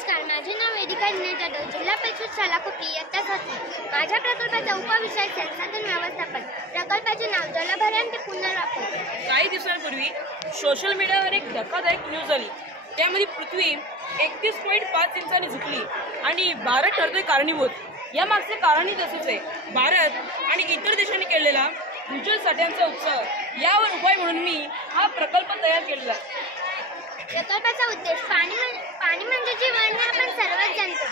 नमस्कार, माझे नाव वेदिका विनय जाधव, जिल्हा परिषद शाळा खोपली, इयत्ता 7वी। माझ्या प्रकल्पाचा उपविषय संसाधन व्यवस्थापन। प्रकल्पाचे नाव जलभरण ते पुनर्वापर। काही दिवसांपूर्वी सोशल मीडियावर एक धक्कादायक न्यूज आली। त्यामध्ये पृथ्वी 31.5 इंचांनी झुकली आणि भारत ठरतोय कारणीभूत। या मागचे कारणही तसेच आहे। भारत आणि इतर देशांनी केलेला भूजल साठ्यांचा उपसा यावर उपाय म्हणून मी हा प्रकल्प तयार केलेला आहे। प्रकल्पाचा उद्देश पाणी म्हणजे जीवन हे आपण सर्वच जाणतो।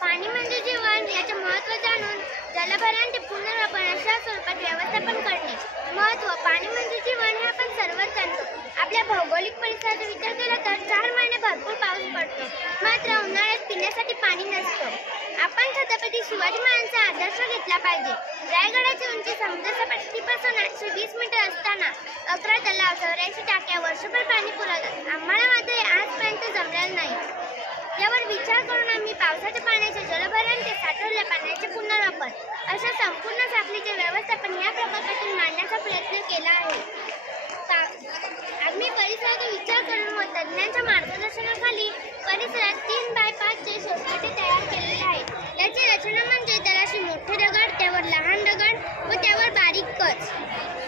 पाणी म्हणजे जीवन याचे महत्त्व जाणून जलभरण ते पुनर्वापर अशा स्वरूपात व्यवस्थापन करणे। महत्त्व पाणी म्हणजे जीवन हे आपण सर्वच जाणतो। आपल्या भौगोलिक परिसराचा विचार केला तर 4 महिने भरपूर पाऊस पडतो, मात्र उन्हाळ्यात पिण्यासाठी पाणी नसतं। आपण छत्रपती शिवाजी महाराजांचा आदर्श घेतला पाहिजे। रायगडाची उंची समुद्रसपाटीपासून 820 मीटर असताना 11 तलाव, 84 टाक्या, वर्षभर पाणी पुरवतात। आम्हाला मात्र आजपर्यंत जमलेलं नाही। यावर विचार करून आम्ही पावसाच्या पाण्याचे जलभरण ते साठवलेल्या पाण्याचे पुनर्वापर अशा संपूर्ण साखळीचे व्यवस्थापन या प्रकल्पातून मांडण्याचा प्रयत्न केला आहे। आम्ही परिसराचा विचार करून व तज्ञांच्या मार्गदर्शनाखाली परिसरात 3x5 चे सोसायटी तयार केलेले आहे। याची रचना म्हणजे तळाशी मोठे दगड, त्यावर लहान दगड व त्यावर बारीक कच।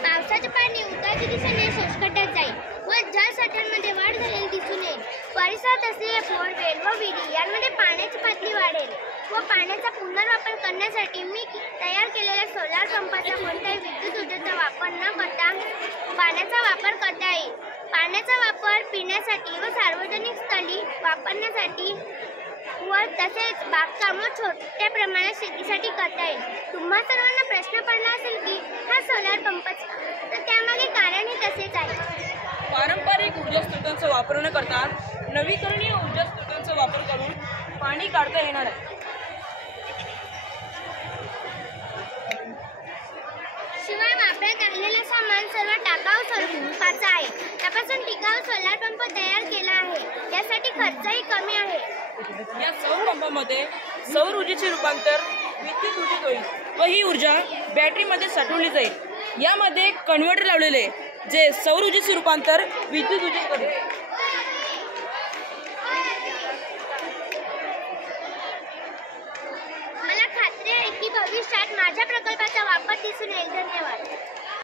पावसाचे पाणी उतारच्या दिशेने शोषखड्ड्यात जाईल व जलसाठ्यांमध्ये वाढ झालेली दिसून येईल। परिसरात असलेल्या बोरवेल व विहिरी यांमध्ये पाण्याची पातळी वाढेल व पाण्याचा पुनर्वापर करण्यासाठी मी तयार केलेल्या सोलार पंपाचा कोणत्याही विद्युत ऊर्जेचा वापर न करता पाण्याचा वापर करता येईल। पाण्याचा वापर पिण्यासाठी व सार्वजनिक स्थळी वापरण्यासाठी व तसेच बागकाम व छोट्या प्रमाणात शेतीसाठी करता येईल। तुम्हा सर्वांना प्रश्न पडला असेल की हा सोलार पंपच, तर त्यामागे कारणही तसेच आहे। पारंपरिक ऊर्जा स्रोतांचा वापर न करता नवीकरणीय ऊर्जा स्रोतांचा वापर करून पाणी काढता येणार आहे। शिवाय वापरात आणलेले सामान सर्व टाकाऊ स्वरूपाचा आहे। त्यापासून टिकाऊ सोलार पंप तयार केला आहे। यासाठी खर्चही कमी आहे। या सौर पंपामध्ये सौर ऊर्जेचे रूपांतर विद्युत ऊर्जेत होईल व ही ऊर्जा बॅटरीमध्ये साठवली जाईल। यामध्ये कन्व्हर्टर लावलेले आहे जे सौर ऊर्जेचे रूपांतर विद्युत ऊर्जेत करेल। मला खात्री आहे की भविष्यात माझ्या प्रकल्पाचा वापर दिसून येईल। धन्यवाद।